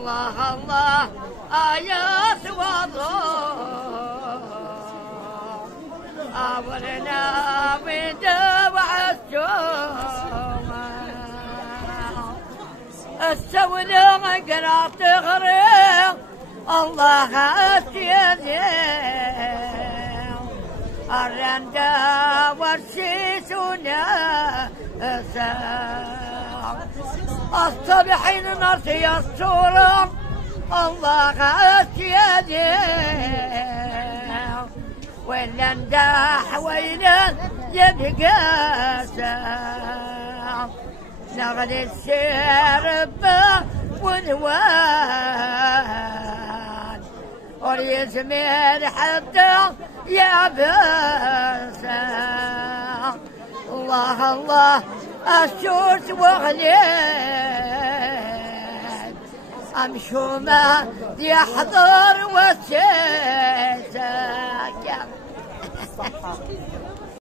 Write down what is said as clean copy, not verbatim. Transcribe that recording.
الله الله آيات وضوء أولنا بدوع السوم السولة قرأ تغرق الله أسيدي الرندة والسيسونا الصبحين نرتي الصورة الله أسيدي ولا نداح ويلا يبقى نغلي السرب ونوان وليزمر حتى يا بسا الله الله الشوش وغليل أمشومة يحضر وسيسك